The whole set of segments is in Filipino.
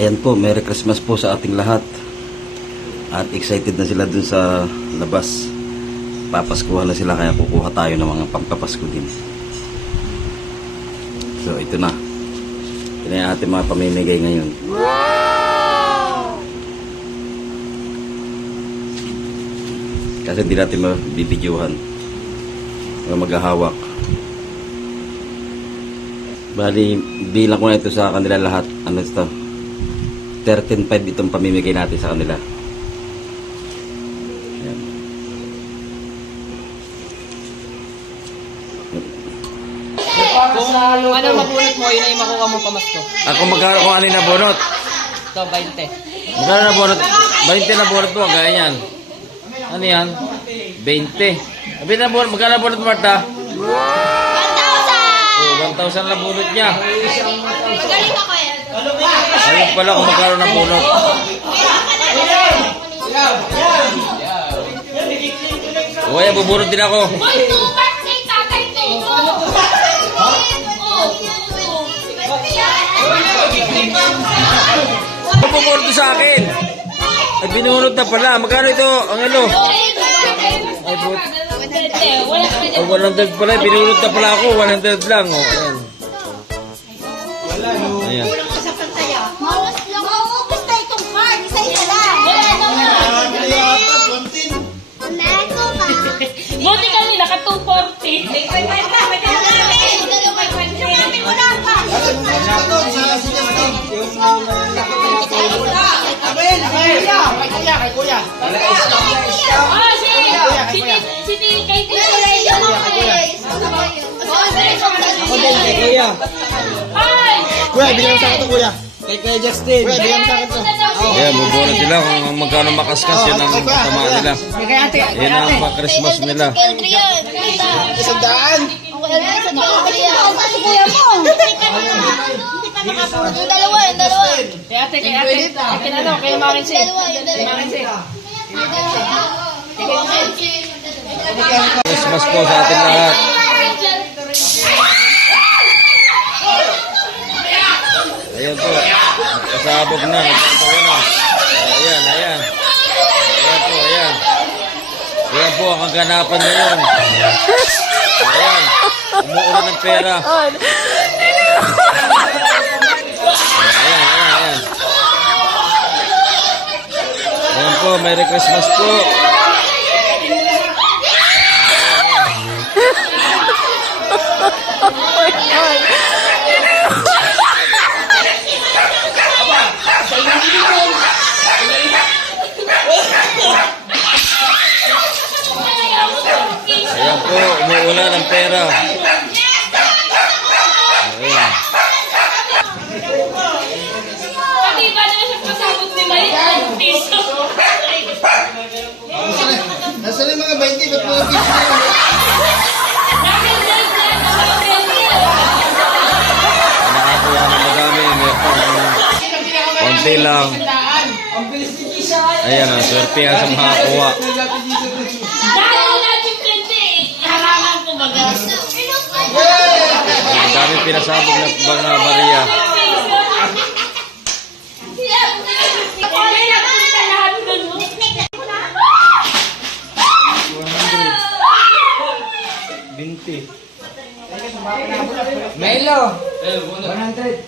Ayan po, Merry Christmas po sa ating lahat. At excited na sila dun sa labas. Papaskuhan na sila, kaya kukuha tayo ng mga pampapasko din. So ito na. Ito na yung ating mga pamimigay ngayon. Wow! Kasi hindi natin mabibidyohan. Maghahawak. Bali, bilang ko na ito sa kanila lahat. Ano ito? 13.5 itong pamimigay natin sa kanila. Ayan. Kung ano mabunot mo, yun ay makuha mo pamasko. Ako magkano kung ano yung nabunot? Ito, 20. Magkano nabunot? 20 nabunot mo, gaya yan. Ano yan? 20. Sabi na bunot, magkano nabunot mo, Marta? 1,000! Oh, 1,000 nabunot niya. Magaling ako yan. Ayun pala kung magkano nabunot. O kaya bubunot din ako. Boy, tumat si tatay Tito! Ano bubunot sa akin? Ay, binunot na pala. Magkano ito? Ang ano? Ay, but. Oh, 100 pala. Binunot na pala ako. 100 lang. Oh, ayan. Ayan. Mauubos na itong card. Isa-isa lang. Buti kanila ka 240. Ah, si kay Ay! Kuya, bigyan mo sa akin ito, kuya. Kay Justin. Kuya, bigyan mo sa akin ito. Ayan, bubunot sila kung magkano makaskas. Yan ang tamaan nila. Yan ang Christmas nila. Isang daan. Yung dalawa. Kay ate. Kay ano, kay Marinsi. Christmas po sa ating lahat. Ayan po. At kasabog na. Nagpapagawa na. Ayan. Ayan po, ayan. Ayan po ang kaganapan ngayon. Ayan. Umuulan ng pera. Ayan. Ayan po, Merry Christmas po. Ayan po, umuulan ng pera. Ayan. Pati ba naman siya pasabot ni May? Piso. Nasaan yung mga 20? Ba't mga piso na yun? Nakakuha ng madami. Konti lang. Ayan, ang swerte sa makakuha. Dahil natin 20. Harangan ko baga. Ang dami pinasabog na mga bariya. Melo. 100.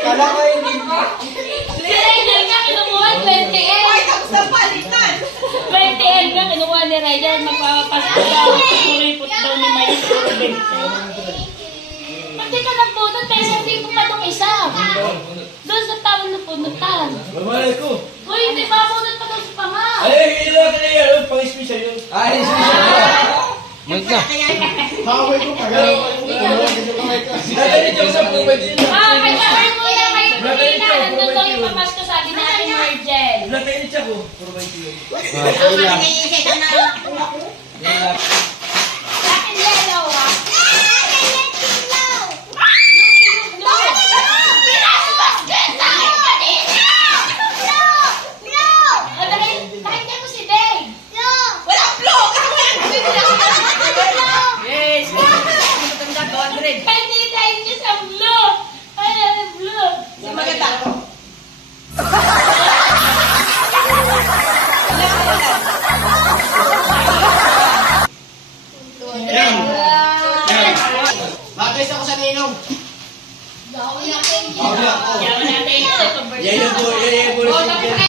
Kala ko hindi. Rider nga kinukuha 28 nga kinukuha ni Rider. Magpapapasko daw. Puripot daw ni May. Pati ka nagpunod, pero hindi mo pa itong isa. Doon sa taon na punutan. Malay ko. Uy, hindi pa punod pa doon sa panga. Ay, ilan ka na yan. Pang-special yun. Ay, Mike na. haway ko pa. Ay, ito sa pupad yun. Ah, kaya ay kuya, kay Brina, nandun daw yung papasko sa akin natin, Margel. Natinit siya ko. Puro ba yun? Sa akin, yellow, ah. Nakita mo si Dave. Yes, matanda 200. sa ninong. Gawin natin. Yaman natin. Yan po na si